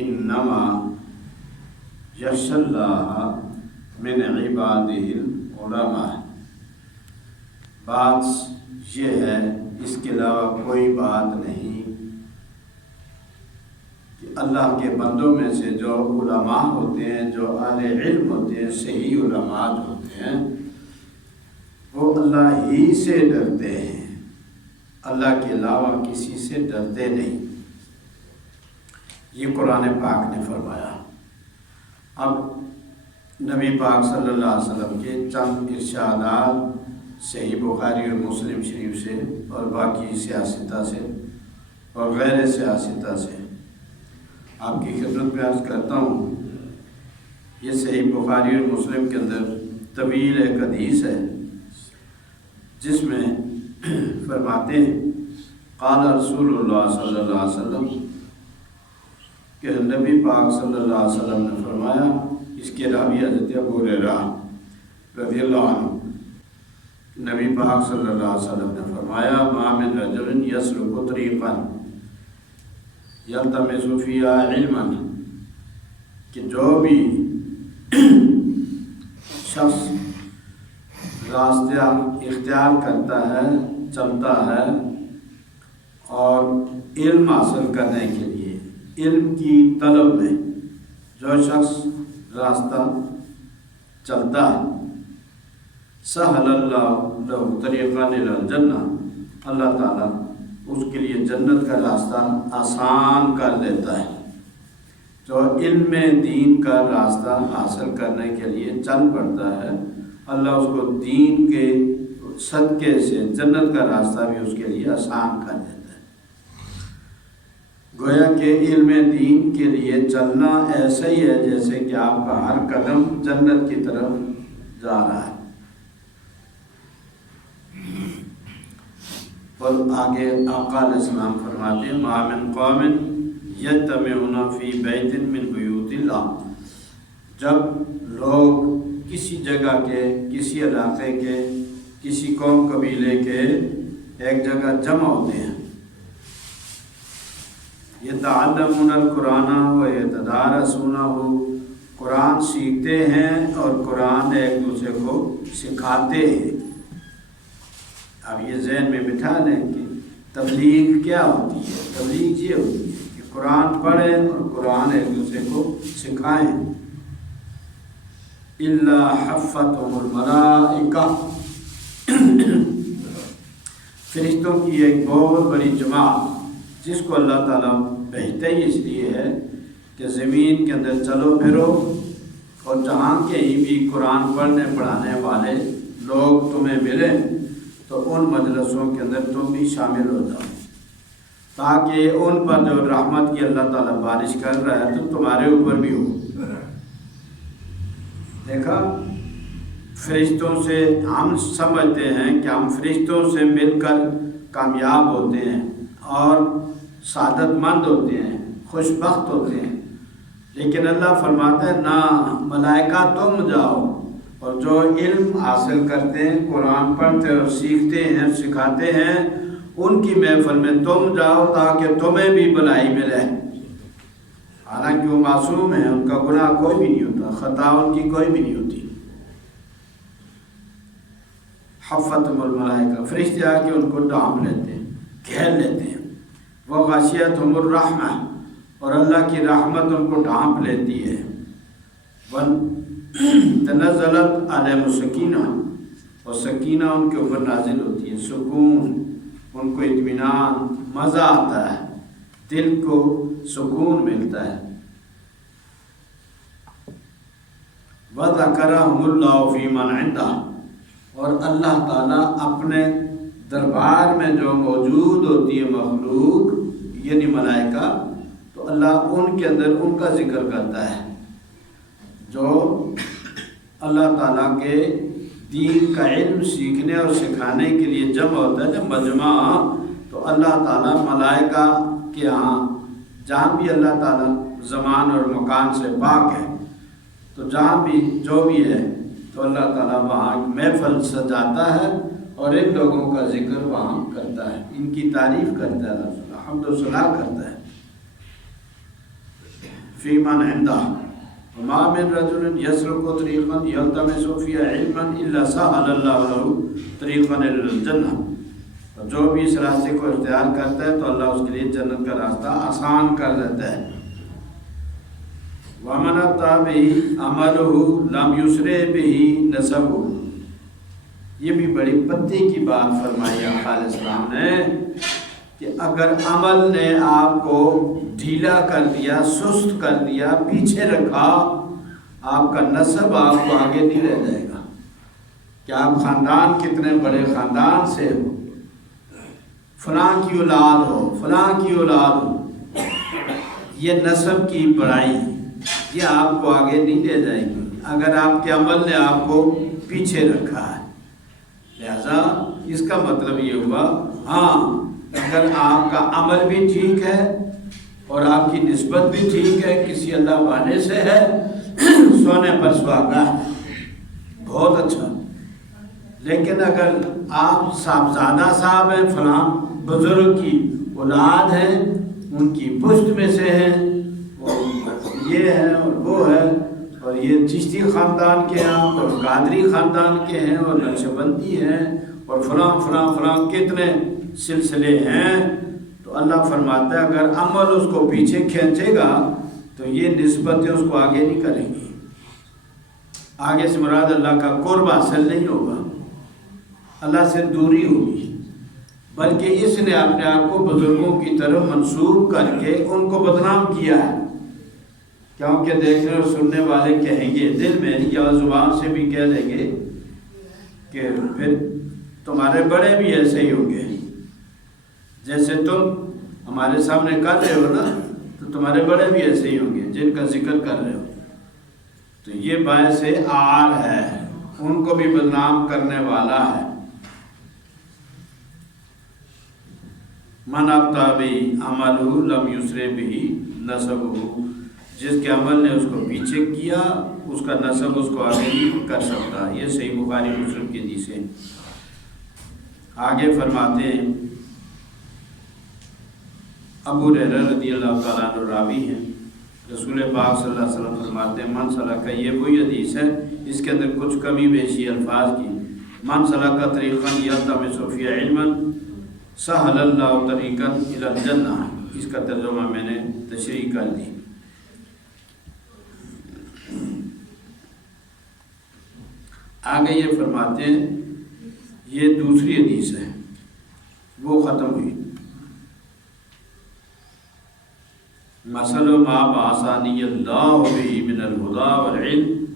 انما یخشی اللہ من عبادہ العلماء، بات یہ ہے، اس کے علاوہ کوئی بات نہیں کہ اللہ کے بندوں میں سے جو علماء ہوتے ہیں، جو اہل علم ہوتے ہیں، صحیح علماء جو ہوتے ہیں، وہ اللہ ہی سے ڈرتے ہیں، اللہ کے علاوہ کسی سے ڈرتے نہیں۔ یہ قرآن پاک نے فرمایا۔ اب نبی پاک صلی اللہ علیہ وسلم کے چند ارشادات صحیح بخاری اور مسلم شریف سے اور باقی سیاستہ سے اور غیر سیاستہ سے آپ کی خدمت میں عرض کرتا ہوں۔ یہ صحیح بخاری اور مسلم کے اندر طویل ایک حدیث ہے جس میں فرماتے ہیں قال رسول اللہ صلی اللہ علیہ وسلم کہ نبی پاک صلی اللہ علیہ وسلم نے فرمایا، اس کے راوی حضرت ابو ہریرہ رضی اللہ عنہ، نبی پاک صلی اللہ علیہ وسلم نے فرمایا ما من رجل یسلک طریقا یلتمس فیہا علما، کہ جو بھی شخص راستہ اختیار کرتا ہے، چلتا ہے اور علم حاصل کرنے کے لیے، علم کی طلب میں جو شخص راستہ چلتا ہے، سہل اللہ لہ طریقا الی الجنہ، اللہ تعالیٰ اس کے لیے جنت کا راستہ آسان کر دیتا ہے۔ جو علم دین کا راستہ حاصل کرنے کے لیے چل پڑتا ہے، اللہ اس کو دین کے صدقے سے جنت کا راستہ بھی اس کے لیے آسان کر دیتا ہے۔ گویا کہ علم دین کے لیے چلنا ایسا ہی ہے جیسے کہ آپ کا ہر قدم جنت کی طرف جا رہا ہے۔ اور آگے آقا علیہ السلام فرماتے ہیں ما من قوم یجتمعون فی بیت من بیوت اللہ، جب لوگ کسی جگہ کے، کسی علاقے کے، کسی قوم قبیلے کے ایک جگہ جمع ہوتے ہیں، یتعلمون القرآن ویتدارسونہ، قرآن سیکھتے ہیں اور قرآن ایک دوسرے کو سکھاتے ہیں۔ اب یہ ذہن میں بٹھا لیں کہ تبلیغ کیا ہوتی ہے۔ تبلیغ یہ ہوتی ہے کہ قرآن پڑھیں اور قرآن ایک دوسرے کو سکھائیں۔ الا حفتهم الملائکہ، فرشتوں کی ایک بہت بڑی جماعت جس کو اللہ تعالیٰ بھیجتے ہی اس لیے ہے کہ زمین کے اندر چلو پھرو اور جہاں کہیں بھی قرآن پڑھنے پڑھانے والے لوگ تمہیں ملیں تو ان مجلسوں کے اندر تم بھی شامل ہو جاؤ، تاکہ ان پر جو رحمت کی اللہ تعالیٰ بارش کر رہا ہے تو تمہارے اوپر بھی ہو۔ دیکھا، فرشتوں سے ہم سمجھتے ہیں کہ ہم فرشتوں سے مل کر کامیاب ہوتے ہیں اور سعادت مند ہوتے ہیں، خوش بخت ہوتے ہیں، لیکن اللہ فرماتا ہے نہ، ملائکہ تم جاؤ اور جو علم حاصل کرتے ہیں، قرآن پڑھتے اور سیکھتے ہیں، سکھاتے ہیں، ان کی محفل میں تم جاؤ تاکہ تمہیں بھی بھلائی ملے۔ حالانکہ وہ معصوم ہیں، ان کا گناہ کوئی بھی نہیں ہوتا، خطا ان کی کوئی بھی نہیں ہوتی۔ حفتهم الملائکہ، فرشتے آ کے ان کو ڈھانپ لیتے ہیں، گھیر لیتے ہیں۔ وہ غشیتهم الرحمہ، اور اللہ کی رحمت ان کو ڈھانپ لیتی ہے۔ تنزلت علیہم السکینہ، اور سکینہ ان کے اوپر نازل ہوتی ہے، سکون، ان کو اطمینان، مزہ آتا ہے، دل کو سکون ملتا ہے۔ وَذَكَرَهُمُ اللَّهُ فِي مَنْ عِنْدَهُ، اور اللہ تعالیٰ اپنے دربار میں جو موجود ہوتی ہے مخلوق، یعنی ملائکہ، تو اللہ ان کے اندر ان کا ذکر کرتا ہے۔ جو اللہ تعالیٰ کے دین کا علم سیکھنے اور سکھانے کے لیے جمع ہوتا ہے، جب مجمع، تو اللہ تعالیٰ ملائکہ کے ہاں، جہاں بھی اللہ تعالیٰ زمان اور مکان سے پاک ہے، تو جہاں بھی جو بھی ہے تو اللہ تعالیٰ وہاں محفل سجاتا ہے اور ان لوگوں کا ذکر وہاں کرتا ہے، ان کی تعریف کرتا ہے، حمد و ثنا کرتا ہے۔ فی من عندہ وما من رجل یسلک طریقا یلتمس فیہ علما الا سہل اللہ لہ طریقا الی الجنہ، اور جو بھی اس راستے کو اختیار کرتا ہے تو اللہ اس کے لیے جنت کا راستہ آسان کر دیتا ہے۔ وَمَنْ أَبْطَأَ بِهِ عَمَلُهُ لَمْ يُسْرِعْ بِهِ نَسَبُهُ، یہ بھی بڑی پتے کی بات فرمائی آقا علیہ السلام نے کہ اگر عمل نے آپ کو ڈھیلا کر دیا، سست کر دیا، پیچھے رکھا، آپ کا نسب آپ کو آگے نہیں رہ جائے گا کہ آپ خاندان کتنے بڑے خاندان سے ہو، فلاں کی اولاد ہو، فلاں کی اولاد ہو، یہ نسب کی بڑائی یہ آپ کو آگے نہیں لے جائے گی اگر آپ کے عمل نے آپ کو پیچھے رکھا ہے۔ لہذا اس کا مطلب یہ ہوا، ہاں اگر آپ کا عمل بھی ٹھیک ہے اور آپ کی نسبت بھی ٹھیک ہے، کسی اللہ والے سے ہے، سونے پر سہاگا، بہت اچھا، لیکن اگر آپ صاحبزادہ صاحب ہیں، فلاں بزرگ کی اولاد ہیں، ان کی پشت میں سے ہیں، یہ ہے اور وہ ہے، اور یہ چشتی خاندان کے ہیں اور قادری خاندان کے ہیں اور نقشبندی ہیں اور فلاں فلاں فلاں کتنے سلسلے ہیں، تو اللہ فرماتا ہے اگر عمل اس کو پیچھے کھینچے گا تو یہ نسبتیں اس کو آگے نہیں کریں گی، آگے سے مراد اللہ کا قرب حاصل نہیں ہوگا، اللہ سے دوری ہوگی، بلکہ اس نے اپنے آپ کو بزرگوں کی طرف منسوب کر کے ان کو بدنام کیا ہے، کیونکہ دیکھنے اور سننے والے کہیں گے دل میں یا زبان سے بھی کہہ دیں گے کہ پھر تمہارے بڑے بھی ایسے ہی ہوں گے، جیسے تم ہمارے سامنے کر رہے ہو نا، تو تمہارے بڑے بھی ایسے ہی ہوں گے جن کا ذکر کر رہے ہو، تو یہ باعث عار ہے، ان کو بھی بدنام کرنے والا ہے۔ من ابطأ بِهِ عَمَلُهُ لَمْ يُسْرِعْ بِهِ نَسَبُهُ، جس کے عمل نے اس کو پیچھے کیا اس کا نسب اس کو آگے نہیں کر سکتا۔ یہ صحیح بخاری مسلم کی حدیث ہے۔ آگے فرماتے ہیں ابو ہریرہ رضی اللہ تعالیٰ عنہ راوی ہیں، رسول پاک صلی اللہ علیہ وسلم فرماتے ہیں من سلک، یہ وہی حدیث ہے اس کے اندر کچھ کمی بیشی الفاظ کی، من سلک طریقا یلتمس فیہ علما سہل اللہ طریقا الی الجنہ، اس کا ترجمہ میں نے تشریح کر دی۔ آگے یہ فرماتے ہیں یہ دوسری حدیث ہے، وہ ختم ہوئی، مثل ما بعثنی اللہ بہ من الہدی والعلم،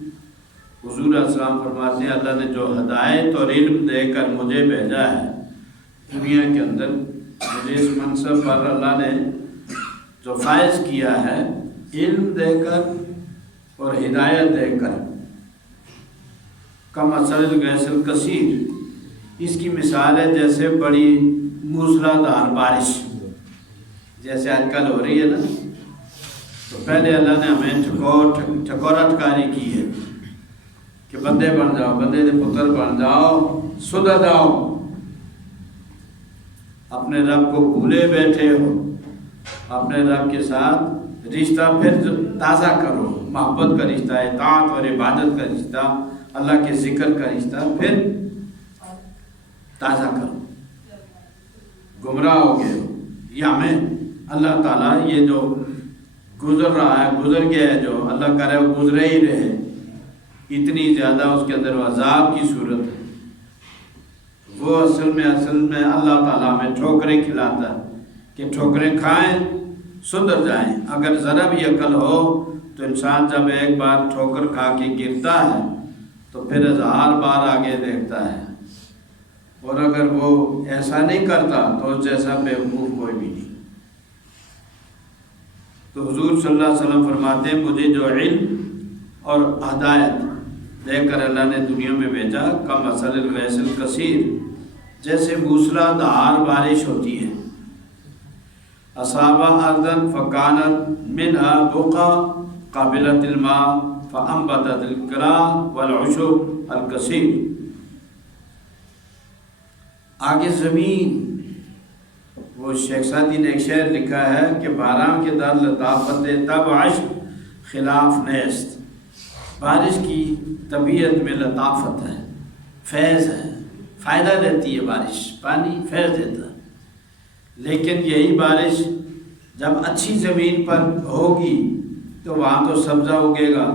حضور علیہ السلام فرماتے ہیں اللہ نے جو ہدایت اور علم دے کر مجھے بھیجا ہے دنیا کے اندر، مجھے اس منصب پر اللہ نے جو فائز کیا ہے علم دے کر اور ہدایت دے کر، کمثل الغیث الکثیر، اس کی مثال ہے جیسے بڑی موسلادھار بارش، جیسے آج کل ہو رہی ہے نا، تو پہلے اللہ نے ہمیں ٹھکورا ٹھکاری کی ہے کہ بندے بن جاؤ، بندے دے پتر بن جاؤ، سدھر جاؤ، اپنے رب کو بھولے بیٹھے ہو، اپنے رب کے ساتھ رشتہ پھر تازہ کرو، محبت کا رشتہ، اطاعت اور عبادت کا رشتہ، اللہ کے ذکر کا رشتہ پھر تازہ کرو، گمراہ ہو گئے ہو، یہ ہمیں اللہ تعالیٰ یہ جو گزر رہا ہے، گزر گیا ہے، جو اللہ کرے وہ گزرے ہی رہے، اتنی زیادہ اس کے اندر عذاب کی صورت ہے، وہ اصل میں اللہ تعالیٰ ہمیں ٹھوکریں کھلاتا ہے کہ ٹھوکریں کھائیں سدھر جائیں۔ اگر ذرا بھی عقل ہو تو انسان جب ایک بار ٹھوکر کھا کے گرتا ہے تو پھر 1000 بار آگے دیکھتا ہے، اور اگر وہ ایسا نہیں کرتا تو اس جیسا بیوقوف کوئی بھی نہیں۔ تو حضور صلی اللہ علیہ وسلم فرماتے ہیں مجھے جو علم اور ہدایت دے کر اللہ نے دنیا میں بھیجا، کمثل الغیث الکثیر، جیسے موسلادھار بارش ہوتی ہے، اصاب ارضا فکانت منہا بقع قابلۃ الماء فانبتت الکلاء والعشب الکثیر، آگے زمین، وہ شیخ سعدی نے ایک شعر لکھا ہے کہ باران کے در لطافت تب عشق خلاف نیست۔ بارش کی طبیعت میں لطافت ہے، فیض ہے، فائدہ دیتی ہے بارش، پانی فیض دیتا ہے۔ لیکن یہی بارش جب اچھی زمین پر ہوگی تو وہاں تو سبزہ اگے گا،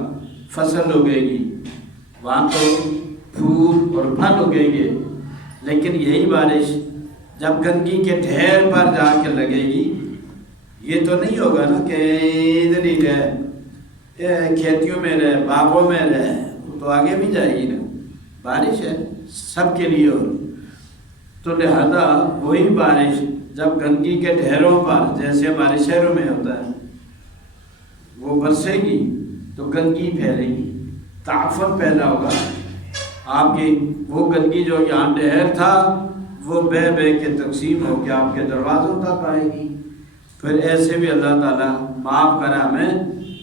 فصل اگے گی، وہاں تو پھول اور پھل اگیں گے۔ لیکن یہی بارش جب گندگی کے ڈھیر پر جا کے لگے گی، یہ تو نہیں ہوگا نا کہ ادھر ہی رہے، کھیتیوں میں رہے، باغوں میں رہے، وہ تو آگے بھی جائے گی نا۔ بارش ہے سب کے لیے ہو، تو لہذا وہی بارش جب گندگی کے ڈھیروں پر جیسے ہمارے شہروں میں ہوتا ہے وہ برسے گی تو گندگی پھیلے گی، تعفن پیدا ہوگا آپ کی۔ وہ گندگی جو یہاں ڈھیر تھا وہ بہ بہ کے تقسیم ہو کے آپ کے دروازوں تک آئے گی۔ پھر ایسے بھی اللہ تعالیٰ معاف کرا ہمیں،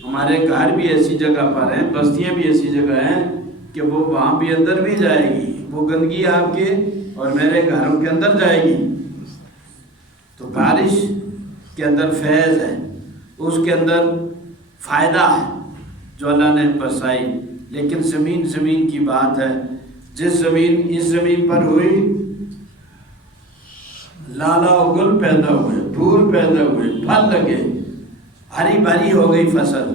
ہمارے گھر بھی ایسی جگہ پر ہیں، بستیاں بھی ایسی جگہ ہیں کہ وہ وہاں بھی اندر بھی جائے گی، وہ گندگی آپ کے اور میرے گھروں کے اندر جائے گی۔ تو بارش کے اندر فیض ہے، اس کے اندر فائدہ ہے جو اللہ نے برسائی۔ لیکن زمین کی بات ہے، جس زمین اس زمین پر ہوئی، لالا و گل پیدا ہوئے، پھول پیدا ہوئے، پھل لگے، ہری بھری ہو گئی فصل،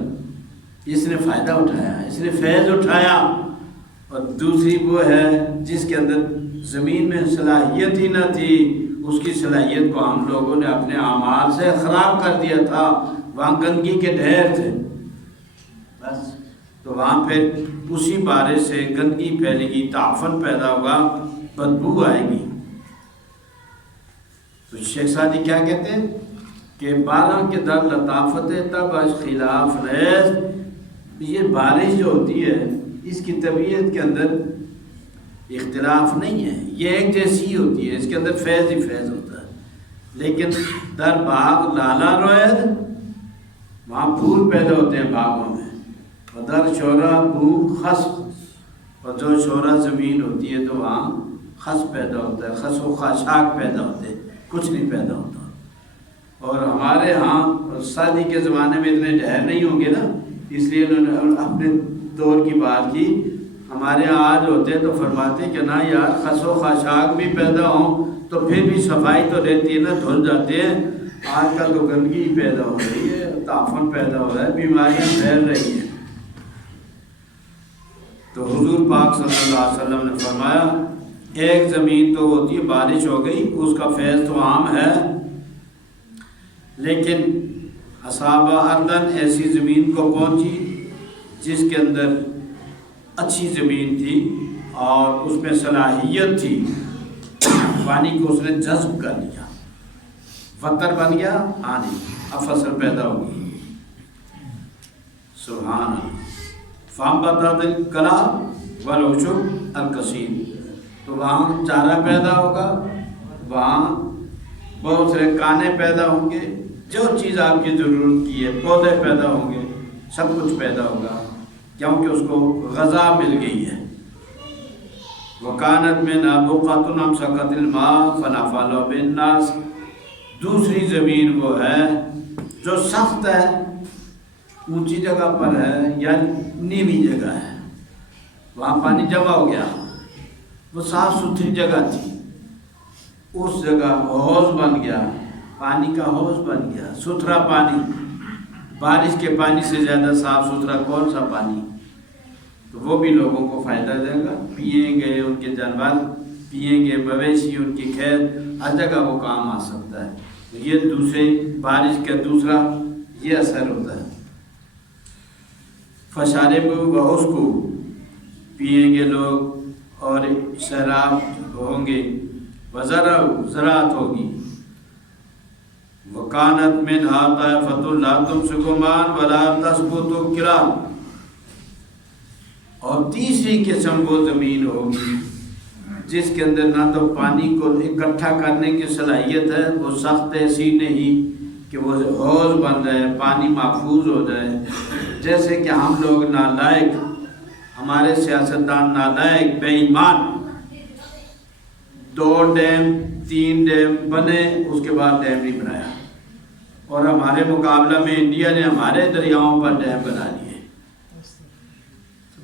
اس نے فائدہ اٹھایا، اس نے فیض اٹھایا۔ اور دوسری وہ ہے جس کے اندر زمین میں صلاحیت ہی نہ تھی، اس کی صلاحیت کو ہم لوگوں نے اپنے اعمال سے خراب کر دیا تھا، وہاں گندگی کے ڈھیر تھے بس، تو وہاں پہ اسی بارش سے گندگی پھیلے گی، تعفن پیدا ہوگا، بدبو آئے گی۔ تو شیخ سعدی کیا کہتے ہیں کہ بارہ کے در لطافت تب از خلاف نیز، یہ بارش جو ہوتی ہے اس کی طبیعت کے اندر اختلاف نہیں ہے، یہ ایک جیسی ہوتی ہے، اس کے اندر فیض ہی فیض ہوتا ہے۔ لیکن در باغ لالا روید، وہاں پھول پیدا ہوتے ہیں باغوں میں، اور در شورا بو خس، اور جو شورا زمین ہوتی ہے تو وہاں خس پیدا ہوتا ہے، خس و خاشاک پیدا ہوتے ہیں، کچھ نہیں پیدا ہوتا۔ اور ہمارے ہاں شادی کے زمانے میں اتنے ڈھیر نہیں ہوں گے نا، اس لیے انہوں نے اپنے دور کی بات کی۔ ہمارے یہاں آج ہوتے تو فرماتے کہ نہ یار خس و خاشاک بھی پیدا ہوں تو پھر بھی صفائی تو رہتی ہے نا، دھل جاتے ہیں۔ آج کل تو گندگی پیدا ہو رہی ہے، تعفن پیدا ہو رہا ہے، بیماریاں پھیل رہی ہیں۔ تو حضور پاک صلی اللہ علیہ وسلم نے فرمایا ایک زمین تو ہوتی ہے، بارش ہو گئی، اس کا فیض تو عام ہے، لیکن اصحاب اردن ایسی زمین کو پہنچی جس کے اندر اچھی زمین تھی اور اس میں صلاحیت تھی، پانی کو اس نے جذب کر لیا، وتر بن گیا، آنے اب فصل پیدا ہوگی۔ سبحان اللہ۔ فَأَنبَتَتِ الْكَلَى وَالْعُشُبَ الْكَثِيرُ، تو وہاں چارہ پیدا ہوگا، وہاں بہت سے کانے پیدا ہوں گے، جو چیز آپ کی ضرورت کی ہے، پودے پیدا ہوں گے، سب کچھ پیدا ہوگا، کیونکہ اس کو غذا مل گئی ہے۔ وَكَانَتْ مِنْهَا بُقْعَةٌ أَمْسَكَتِ الْمَاءَ فَنَفَلَ بِالنَّاسِ، دوسری زمین وہ ہے جو سخت ہے، اونچی جگہ پر ہے یا نیوی جگہ ہے، وہاں پانی جمع ہو گیا، وہ صاف ستھری جگہ تھی، اس جگہ حوض بن گیا، پانی کا حوض بن گیا، ستھرا پانی، بارش کے پانی سے زیادہ صاف ستھرا کون سا پانی، تو وہ بھی لوگوں کو فائدہ دے گا، پئیں گے ان کے جانور، پئیں گے مویشی، ان کی کھیت، ہر جگہ وہ کام آ سکتا ہے۔ یہ دوسرے بارش کا دوسرا یہ اثر ہوتا ہے۔ فشارب و کو پئیں گے لوگ اور شراب ہوں گے، وزرع زراعت ہوگی۔ وَكَانَتْ مِنْهَا طَائِفَةٌ لَا تُمْسِكُ مَاءً وَلَا تَسْقُطُ كِلَالًا، اور تیسری قسم وہ زمین ہوگی جس کے اندر نہ تو پانی کو اکٹھا کرنے کی صلاحیت ہے، وہ سخت ایسی نہیں کہ وہ حوض بن جائے، پانی محفوظ ہو جائے، جیسے کہ ہم لوگ نالائق، ہمارے سیاستدان نالائق، بے ایمان، 2 ڈیم 3 ڈیم بنے، اس کے بعد ڈیم نہیں بنایا، اور ہمارے مقابلہ میں انڈیا نے ہمارے دریاؤں پر ڈیم بنا لیے،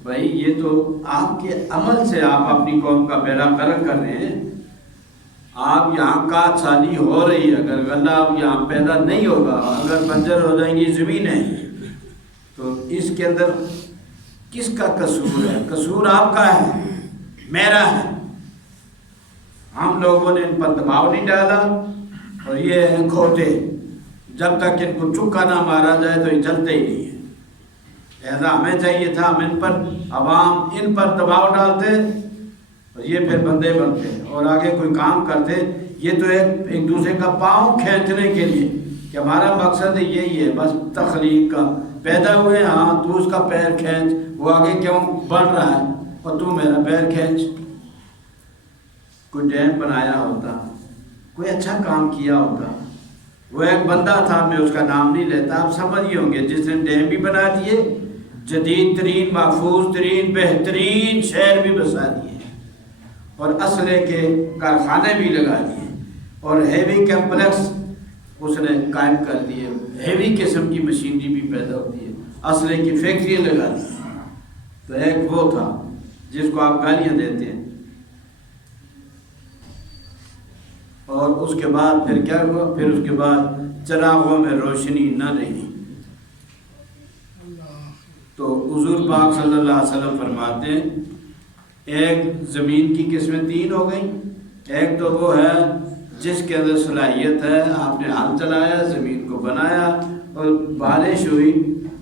بھائی یہ تو آپ کے عمل سے آپ اپنی قوم کا بیڑا غرق کر رہے ہیں. آپ یہاں کاشت سالی ہو رہی ہے، اگر غلہ اب یہاں پیدا نہیں ہوگا، اگر بنجر ہو جائیں گی زمینیں، تو اس کے اندر کس کا قصور ہے؟ قصور آپ کا ہے، میرا ہے. ہم لوگوں نے ان پر دباؤ نہیں ڈالا، اور یہ ہیں کھوتے، جب تک ان کو چکا نہ مارا جائے تو یہ چلتے ہی نہیں ہیں. لہذا ہمیں چاہیے تھا ہم ان پر، عوام ان پر دباؤ ڈالتے، اور یہ پھر بندے بنتے اور آگے کوئی کام کرتے. یہ تو ایک دوسرے کا پاؤں کھینچنے کے لیے کہ ہمارا مقصد یہی ہے بس تخلیق کا، پیدا ہوئے ہاں تو اس کا پیر کھینچ، وہ آگے کیوں بڑھ رہا ہے اور تو میرا پیر کھینچ. کوئی ڈیم بنایا ہوتا، کوئی اچھا کام کیا ہوتا، وہ ایک بندہ تھا، میں اس کا نام نہیں لیتا، آپ سمجھ ہی ہوں گے، جس نے ڈیم بھی بنا دیے، جدید ترین محفوظ ترین بہترین شہر بھی بسا دیے، اور اسلحے کے کارخانے بھی لگا دیے، اور ہیوی کمپلیکس اس نے قائم کر دیے، ہیوی قسم کی مشینری بھی پیدا ہوتی ہے، اسلحے کی فیکٹریاں لگا دی. تو ایک وہ تھا جس کو آپ گالیاں دیتے ہیں، اور اس کے بعد پھر کیا ہوا؟ پھر اس کے بعد چراغوں میں روشنی نہ رہی. تو حضور پاک صلی اللہ علیہ وسلم فرماتے ہیں ایک زمین کی قسمیں تین ہو گئیں. ایک تو وہ ہے جس کے اندر صلاحیت ہے، آپ نے ہل چلایا، زمین کو بنایا، اور بارش ہوئی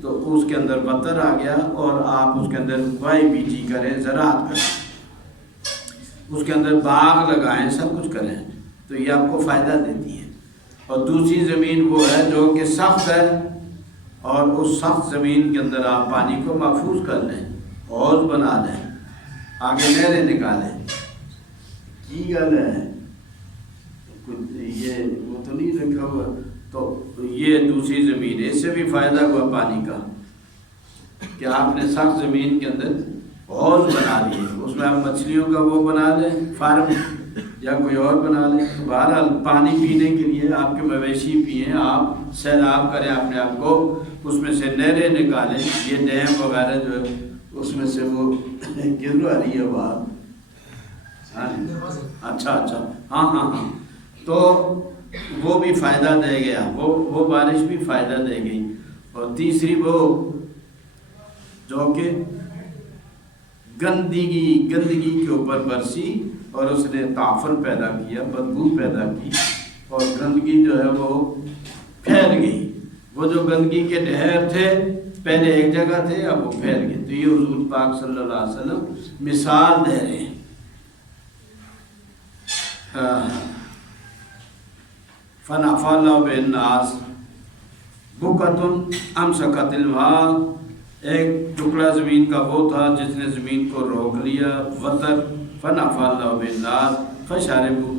تو اس کے اندر بطر آ گیا، اور آپ اس کے اندر بائی بیجی کریں، زراعت کریں، اس کے اندر باغ لگائیں، سب کچھ کریں، تو یہ آپ کو فائدہ دیتی ہے. اور دوسری زمین وہ ہے جو کہ سخت ہے، اور اس سخت زمین کے اندر آپ پانی کو محفوظ کر لیں، حوض بنا لیں، آگے نہریں نکالیں. کی گل ہے یہ وہ تو نہیں رکھا ہوا. تو یہ دوسری زمین ہے، اس سے بھی فائدہ ہوا پانی کا کہ آپ نے سخت زمین کے اندر حوض بنا لیے، اس میں آپ مچھلیوں کا وہ بنا لیں فارم، یا کوئی اور بنا لیں. بہرحال پانی پینے کے لیے آپ کے مویشی پئیں، آپ سیراب کریں اپنے آپ کو، اس میں سے نہریں نکالیں. یہ ڈیم وغیرہ جو ہے اس میں سے وہ گر آ رہی ہے بات. اچھا ہاں تو وہ بھی فائدہ دے گیا، وہ بارش بھی فائدہ دے گئی. اور تیسری وہ جو کہ گندگی کے اوپر برسی، اور اس نے تعفن پیدا کیا، بدبو پیدا کی، اور گندگی جو ہے وہ پھیل گئی. وہ جو گندگی کے ڈھیر تھے پہلے ایک جگہ تھے، اب وہ پھیل گئے. تو یہ حضور پاک صلی اللہ علیہ وسلم مثال دے رہے ہیں. فنفع اللہ بالناس بکۃ امسکت الماء. ایک ٹکڑا زمین کا وہ تھا جس نے زمین کو روک لیا، وتر. فنفع اللہ بالناس فشربوا.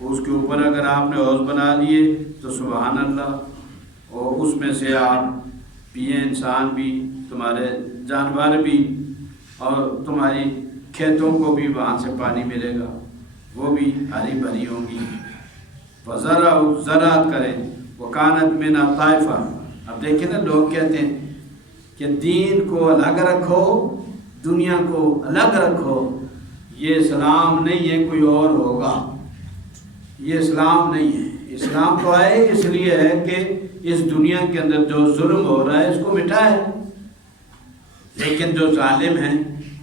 اس کے اوپر اگر آپ نے حوض بنا لیے تو سبحان اللہ، اور اس میں سے آپ پیئیں، انسان بھی، تمہارے جانور بھی، اور تمہاری کھیتوں کو بھی وہاں سے پانی ملے گا، وہ بھی ہری بھری ہوں گی. وزرعوا، زراعت کریں. وکانت منا طائفہ. اب دیکھیں نا، لوگ کہتے ہیں کہ دین کو الگ رکھو، دنیا کو الگ رکھو. یہ اسلام نہیں ہے، کوئی اور ہوگا. یہ اسلام نہیں ہے. اسلام تو ہے اس لیے ہے کہ اس دنیا کے اندر جو ظلم ہو رہا ہے اس کو مٹائے، لیکن جو ظالم ہیں،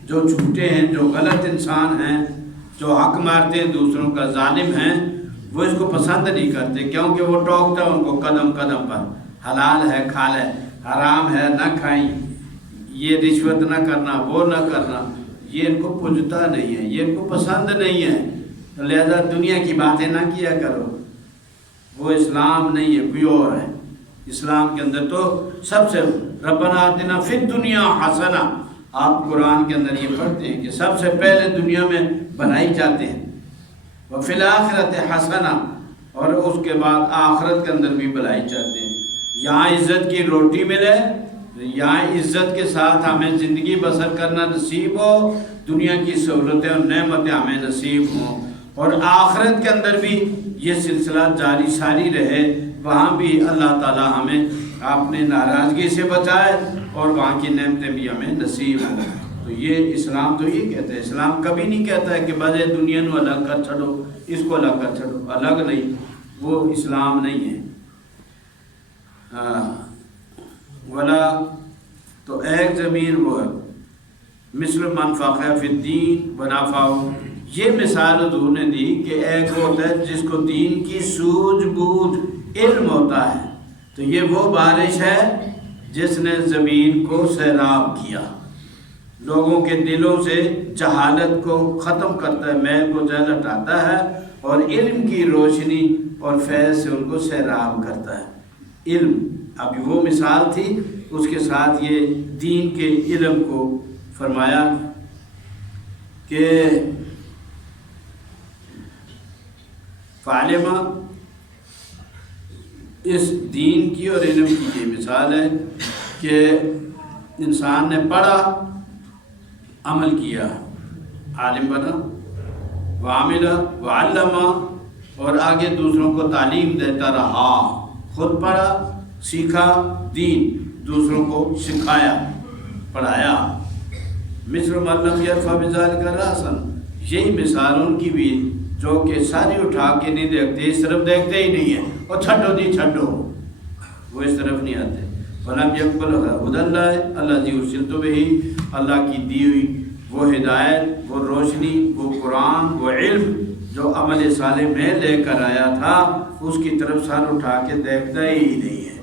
جو جھوٹے ہیں، جو غلط انسان ہیں، جو حق مارتے ہیں دوسروں کا، ظالم ہیں، وہ اس کو پسند نہیں کرتے، کیونکہ وہ ٹوکتا ہے ان کو قدم قدم پر. حلال ہے کھا لے، حرام ہے نہ کھائیں، یہ رشوت نہ کرنا، وہ نہ کرنا. یہ ان کو پوجتا نہیں ہے، یہ ان کو پسند نہیں ہے. لہذا دنیا کی باتیں نہ کیا کرو. وہ اسلام نہیں ہے، کوئی اور ہے. اسلام کے اندر تو سب سے ربنا آتنا فی الدنیا حسنہ. آپ قرآن کے اندر یہ پڑھتے ہیں کہ سب سے پہلے دنیا میں بنائی جاتے ہیں، وفی الآخرۃ حسنہ، اور اس کے بعد آخرت کے اندر بھی بنائی جاتے ہیں. یہاں عزت کی روٹی ملے، یہاں عزت کے ساتھ ہمیں زندگی بسر کرنا نصیب ہو، دنیا کی سہولتیں اور نعمتیں ہمیں نصیب ہوں، اور آخرت کے اندر بھی یہ سلسلہ جاری ساری رہے. وہاں بھی اللہ تعالی ہمیں اپنے ناراضگی سے بچائے، اور وہاں کی نعمتیں بھی ہمیں نصیب ہوں. تو یہ اسلام تو یہ کہتا ہے، اسلام کبھی نہیں کہتا ہے کہ بھلے دنیا نو الگ کر چھڑو، اس کو الگ کر چھڑو، الگ نہیں، وہ اسلام نہیں ہے۔ ولا تو ایک زمین وہ ہے مثل من فقہ فی الدین ونافعہ، یہ مثال حضور نے دی کہ ایک ہوتا ہے جس کو دین کی سوجھ بوجھ علم ہوتا ہے، تو یہ وہ بارش ہے جس نے زمین کو سیراب کیا، لوگوں کے دلوں سے جہالت کو ختم کرتا ہے، میل کو جل ہٹاتا ہے اور علم کی روشنی اور فیض سے ان کو سیراب کرتا ہے۔ علم ابھی وہ مثال تھی، اس کے ساتھ یہ دین کے علم کو فرمایا کہ فعلمہ، اس دین کی اور علم کی یہ مثال ہے کہ انسان نے پڑھا، عمل کیا، عالم بنا، وعمل وعلم، اور آگے دوسروں کو تعلیم دیتا رہا، خود پڑھا، سیکھا دین، دوسروں کو سکھایا، پڑھایا۔ مثل من لم یرفع بذلک رأسا، یہی مثال ان کی بھی جو کہ ساری اٹھا کے نہیں دیکھتے، اس طرف دیکھتے ہی نہیں ہیں، اور چھڈو دی چھڈو، وہ اس طرف نہیں آتے۔ وَلَمْ يَقْبَلْ هُدَى اللَّهِ الَّذِي أُرْسِلْتُ بِهِ، اللہ کی دی ہوئی وہ ہدایت، وہ روشنی، وہ قرآن، وہ علم جو عمل صالح میں لے کر آیا تھا، اس کی طرف سر اٹھا کے دیکھتا ہی نہیں ہے۔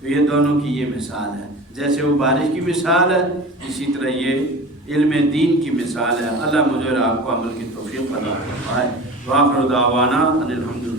تو یہ دونوں کی یہ مثال ہے، جیسے وہ بارش کی مثال ہے، اسی طرح یہ علم دین کی مثال ہے۔ اللہ مجھے اور آپ کو عمل کی توفیق عطا فرمائے۔ وآخر دعوانا ان الحمد للہ۔